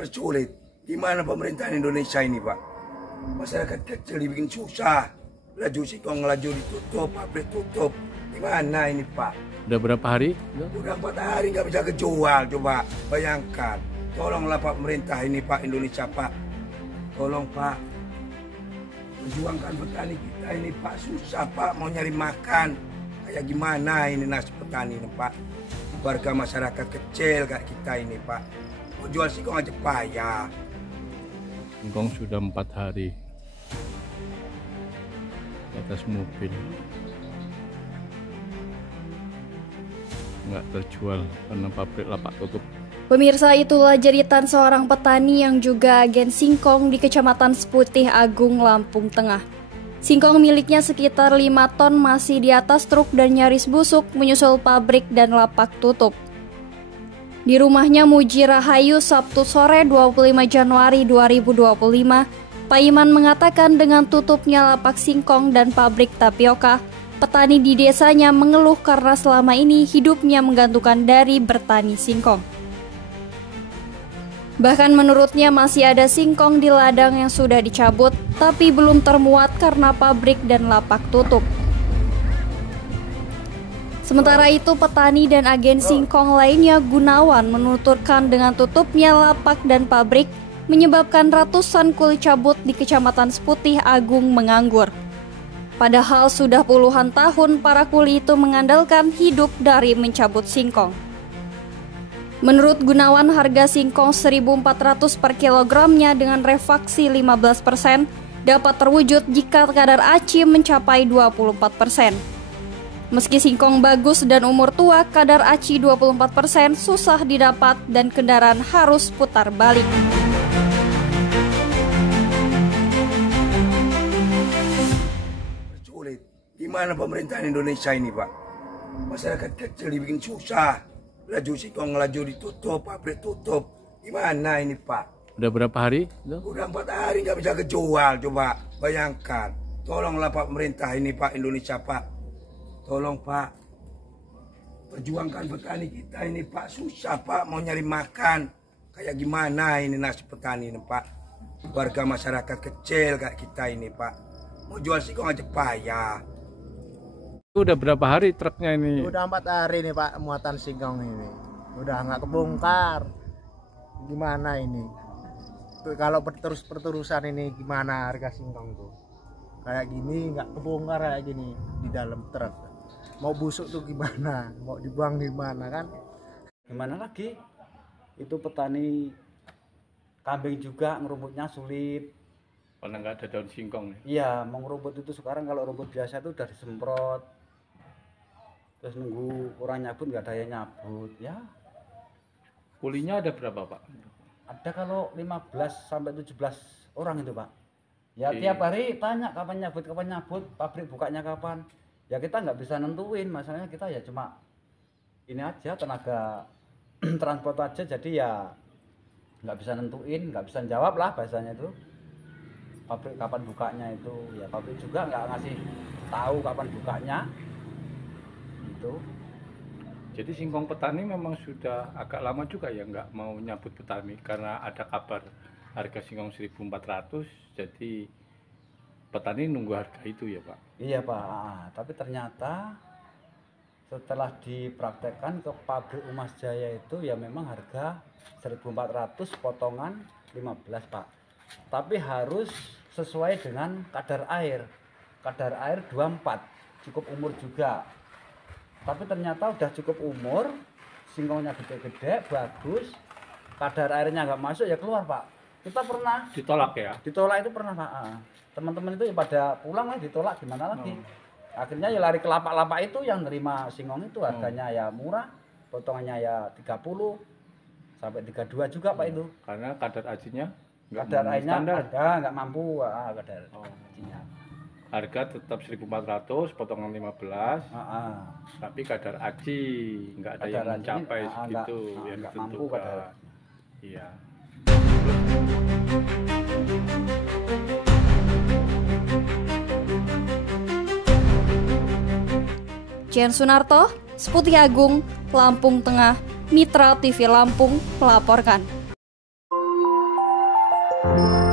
dipersulit. Gimana pemerintahan Indonesia ini, Pak? Masyarakat kecil dibikin susah. Laju singkong laju ditutup, pabrik tutup. Gimana ini, Pak? Udah berapa hari? Udah 4 hari nggak bisa kejual, coba bayangkan. Tolonglah Pak pemerintah ini, Pak Indonesia, Pak. Tolong, Pak. Perjuangkan petani kita ini, Pak. Susah, Pak, mau nyari makan. Kayak gimana ini nasib petani ini, Pak? Warga masyarakat kecil kayak kita ini, Pak. Mau jual singkong aja payah. Singkong sudah 4 hari di atas mobil, nggak terjual karena pabrik lapak tutup. Pemirsa, itulah jeritan seorang petani yang juga agen singkong di Kecamatan Seputih Agung, Lampung Tengah. Singkong miliknya sekitar 5 ton masih di atas truk dan nyaris busuk menyusul pabrik dan lapak tutup. Di rumahnya Muji Rahayu Sabtu sore 25 Januari 2025, Pak Iman mengatakan dengan tutupnya lapak singkong dan pabrik tapioka, petani di desanya mengeluh karena selama ini hidupnya menggantungkan dari bertani singkong. Bahkan menurutnya masih ada singkong di ladang yang sudah dicabut, tapi belum termuat karena pabrik dan lapak tutup. Sementara itu, petani dan agen singkong lainnya Gunawan menuturkan dengan tutupnya lapak dan pabrik menyebabkan ratusan kuli cabut di Kecamatan Seputih Agung menganggur. Padahal sudah puluhan tahun para kuli itu mengandalkan hidup dari mencabut singkong. Menurut Gunawan, harga singkong 1.400 per kilogramnya dengan refaksi 15% dapat terwujud jika kadar ACI mencapai 24%. Meski singkong bagus dan umur tua, kadar ACI 24% susah didapat dan kendaraan harus putar balik. Sulit. Gimana pemerintahan Indonesia ini, Pak? Masyarakat kecil dibikin susah. Laju singkong laju ditutup, pabrik tutup. Gimana ini, Pak? Udah berapa hari? Udah 4 hari nggak bisa kejual, coba bayangkan. Tolonglah Pak pemerintah ini, Pak Indonesia, Pak. Tolong, Pak. Perjuangkan petani kita ini, Pak. Susah, Pak, mau nyari makan. Kayak gimana ini nasib petani ini, Pak? Warga masyarakat kecil kayak kita ini, Pak. Mau jual singkong aja payah. Udah berapa hari truknya ini? Udah 4 hari nih, Pak, muatan singkong ini. Udah nggak kebongkar. Gimana ini? Kalau terus-terusan ini gimana harga singkong tuh? Kayak gini nggak kebongkar kayak gini di dalam truk. Mau busuk tuh gimana? Mau dibuang di mana kan? Gimana lagi? Itu petani kambing juga ngerumputnya sulit. Karena nggak ada daun singkong nih. Iya, mau ngerumput itu sekarang kalau rumput biasa itu udah disemprot. Terus nunggu orang nyabut nggak ada yang nyabut ya. Kulinya ada berapa, Pak? Ada kalau 15 sampai 17 orang itu, Pak. Ya tiap hari tanya kapan nyabut, pabrik bukanya kapan. Ya kita nggak bisa nentuin, masalahnya kita ya cuma ini aja tenaga transport aja, jadi ya nggak bisa nentuin, nggak bisa jawab lah bahasanya itu. Pabrik kapan bukanya itu, ya pabrik juga nggak ngasih tahu kapan bukanya. Itu. Jadi singkong petani memang sudah agak lama juga ya nggak mau nyabut petani karena ada kabar harga singkong 1.400, jadi petani nunggu harga itu ya, Pak? Iya, Pak, tapi ternyata setelah dipraktekkan ke pabrik Umas Jaya itu ya memang harga 1.400 potongan 15, Pak. Tapi harus sesuai dengan kadar air 24, cukup umur juga. Tapi ternyata udah cukup umur, singkongnya gede-gede, bagus, kadar airnya nggak masuk ya keluar, Pak. Kita pernah ditolak ya? Ditolak itu pernah, Pak. Teman-teman itu ya pada pulang lah ditolak, gimana lagi? Akhirnya ya lari ke lapak-lapak itu yang nerima singkong itu harganya ya murah, potongannya ya 30 sampai 32 juga, Pak itu. Karena kadar acinya kadar airnya ada nggak mampu kadar acinya. Harga tetap 1.400 potongan 15, tapi kadar aci nggak ada yang mencapai segitu yang ditentukan. Iya. Jen Sunarto, Seputih Agung, Lampung Tengah, Mitra TV Lampung melaporkan. Thank